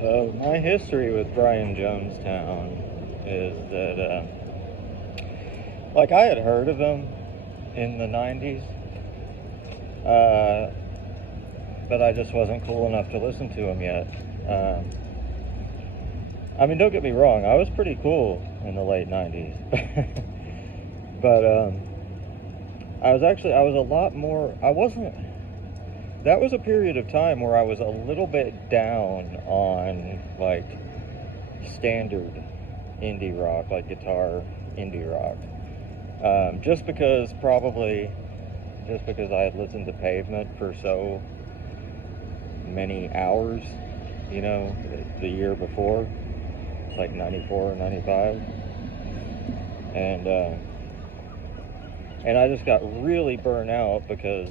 So my history with Brian Jonestown is that, like, I had heard of him in the '90s, uh, but I just wasn't cool enough to listen to him yet. Um, I mean, don't get me wrong, I was pretty cool in the late '90s, but I was a lot more. I wasn't. That was a period of time where I was a little bit down on like standard indie rock, like guitar indie rock. Just because I had listened to Pavement for so many hours, the year before, like 94 or 95. And, uh, and I just got really burnt out because,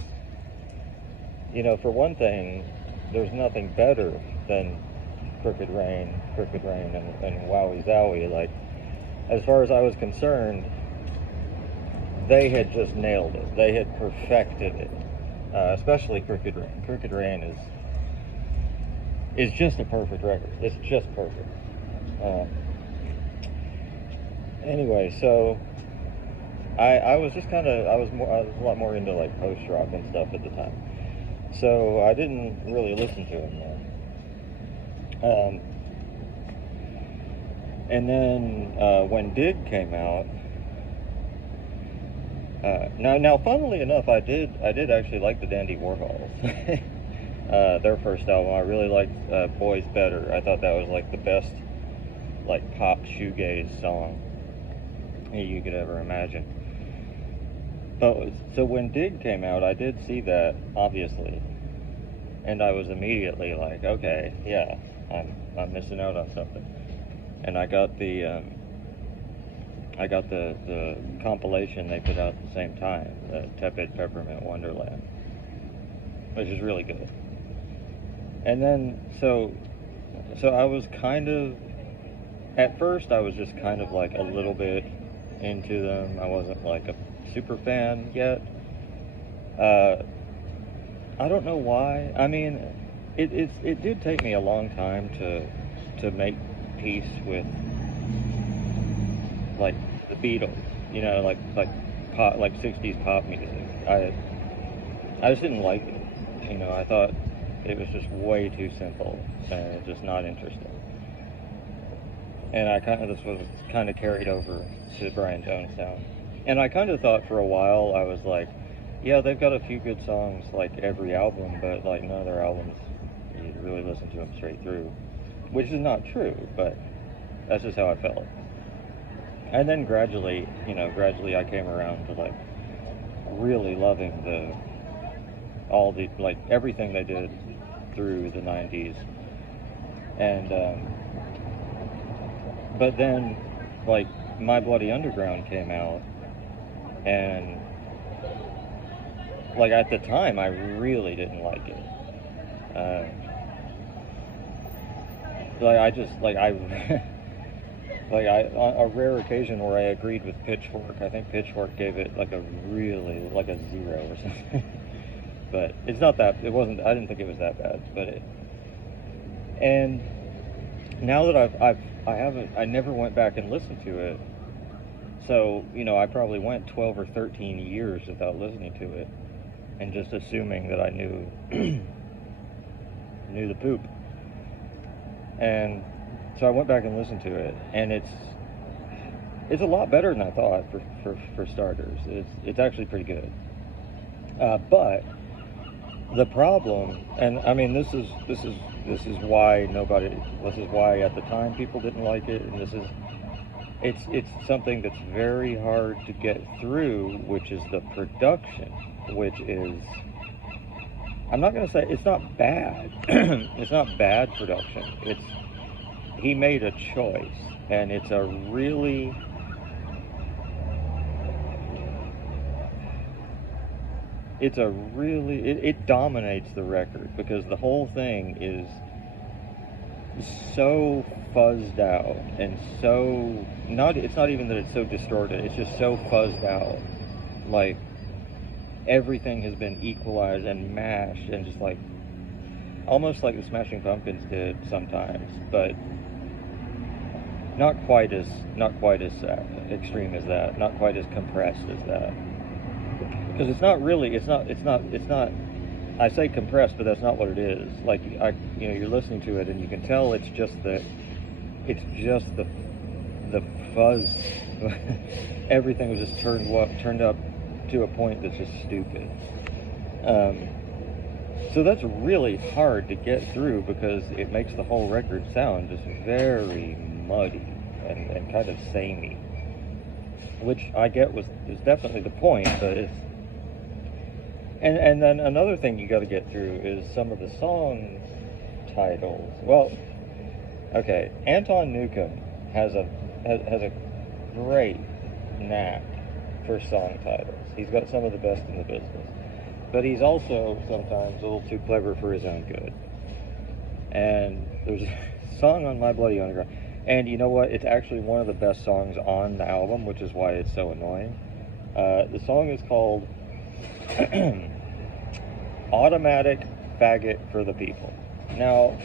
for one thing, there's nothing better than Crooked Rain, and Wowie Zowie. Like, as far as I was concerned, they had just nailed it. They had perfected it. Especially Crooked Rain. Crooked Rain is just a perfect record. It's just perfect. Anyway, so I was just kind of I was a lot more into like post rock and stuff at the time. So I didn't really listen to him then. And then when Dig came out, now, funnily enough, I did actually like the Dandy Warhols. Their first album, I really liked Boys Better. I thought that was like the best like pop shoegaze song you could ever imagine. But so when Dig came out, I did see that, obviously, and I was immediately like, okay, yeah, I'm missing out on something. And I got the compilation they put out at the same time, the Tepid Peppermint Wonderland, which is really good. And then so I was kind of, at first I was just kind of like a little bit into them. I wasn't like a super fan yet. I don't know why. I mean, it did take me a long time to make peace with like the Beatles, like pop, like '60s pop music. I just didn't like it. I thought it was just way too simple and just not interesting. And this was kind of carried over to Brian Jonestown. And I kind of thought for a while, I was like, yeah, they've got a few good songs like every album, but like none of their albums, you really listen to them straight through, which is not true, but that's just how I felt. And then gradually I came around to like really loving like everything they did through the '90s. And but then like My Bloody Underground came out, and like at the time I really didn't like it. Like I just like I like on a rare occasion where I agreed with Pitchfork. I think Pitchfork gave it like a 0 or something. But it wasn't, I didn't think it was that bad, and now that I never went back and listened to it. So, I probably went 12 or 13 years without listening to it and just assuming that I knew knew the poop. And so I went back and listened to it, and it's a lot better than I thought for starters. It's actually pretty good. But the problem, and I mean this is why at the time people didn't like it, and it's something that's very hard to get through, which is the production, which is, I'm not going to say it's not bad. It's not bad production. He made a choice, and it dominates the record because the whole thing is so fuzzed out and it's not even that it's so distorted, it's just so fuzzed out. Like everything has been equalized and mashed and just like almost like the Smashing Pumpkins did sometimes, but not quite as extreme as that, not quite as compressed as that. Because it's not really, it's not. I say compressed, but that's not what it is. Like you're listening to it and you can tell it's just the fuzz. Everything was just turned up to a point that's just stupid. So that's really hard to get through because it makes the whole record sound just very muddy and kind of samey, which I get is definitely the point, but it's. And then another thing you got to get through is some of the song titles. Well, okay, Anton Newcomb has a great knack for song titles. He's got some of the best in the business, but he's also sometimes a little too clever for his own good. And there's a song on My Bloody Underground, and you know what? It's actually one of the best songs on the album, which is why it's so annoying. The song is called Automatic Faggot for the People. Now,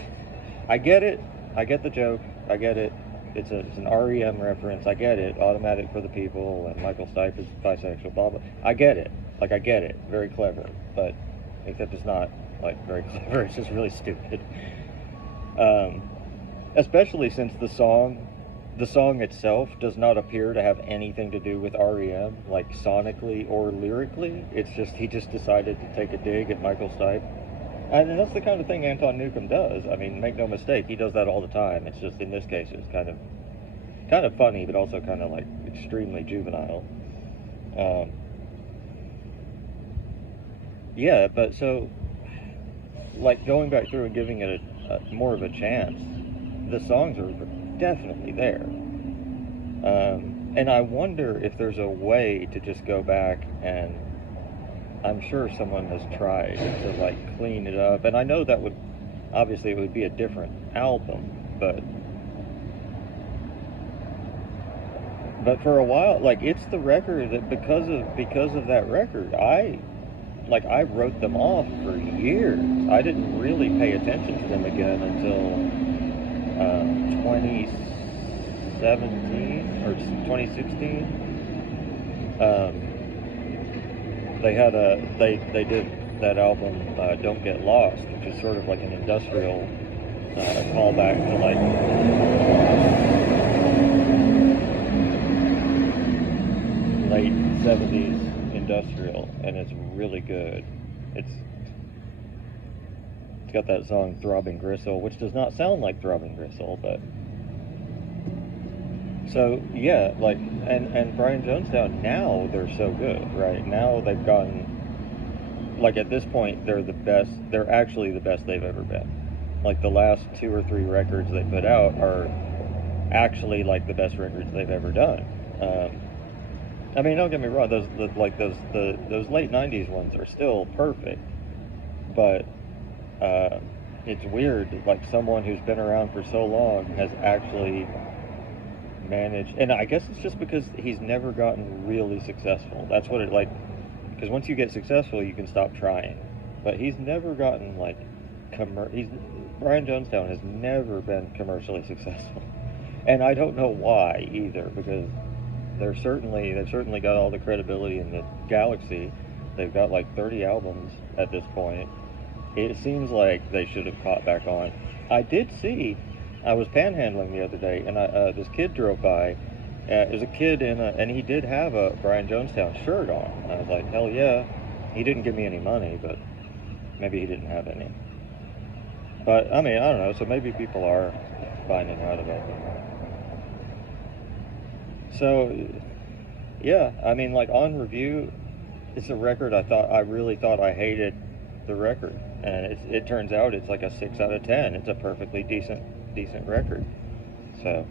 I get it. I get the joke. I get it. It's an REM reference. I get it. Automatic for the People, and Michael Stipe is bisexual, blah, blah. I get it. Like, I get it. Very clever. But, except it's not, like, very clever. It's just really stupid. Especially since the song itself does not appear to have anything to do with REM, like sonically or lyrically. It's just, he just decided to take a dig at Michael Stipe. And that's the kind of thing Anton Newcomb does. I mean, make no mistake, he does that all the time. It's just, in this case, it's kind of funny, but also kind of like extremely juvenile. Yeah, but so, like, going back through and giving it a more of a chance, the songs are definitely there. And I wonder if there's a way to just go back, and I'm sure someone has tried to like clean it up. And I know that would, obviously it would be a different album, but for a while, like, it's the record that because of that record, I wrote them off for years. I didn't really pay attention to them again until 2017 or 2016. They did that album Don't Get Lost, which is sort of like an industrial callback to like late 70s industrial, and it's really good. It's got that song Throbbing Gristle, which does not sound like Throbbing Gristle, but so yeah, like, and Brian Jonestown, now they're so good, right? Now they've gotten, like, at this point they're the best. They're actually the best they've ever been. Like, the last 2 or 3 records they put out are actually like the best records they've ever done. I mean, don't get me wrong; those late '90s ones are still perfect, but it's weird. Like, someone who's been around for so long has actually managed, and I guess it's just because he's never gotten really successful. That's what it, like, because once you get successful, you can stop trying. But he's never gotten like Brian Jonestown has never been commercially successful, and I don't know why either, because they've certainly got all the credibility in the galaxy. They've got like 30 albums at this point. It seems like they should have caught back on. I was panhandling the other day, and this kid drove by. There's a kid and he did have a Brian Jonestown shirt on. I was like, hell yeah. He didn't give me any money, but maybe he didn't have any. But I mean, I don't know. So maybe people are finding out about them. So yeah, I mean, like, on review, it's a record I really thought I hated the record, and it turns out it's like a 6 out of 10. It's a perfectly decent record. So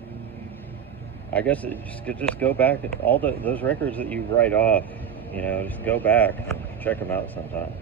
I guess just go back, all those records that you write off, just go back and check them out sometime.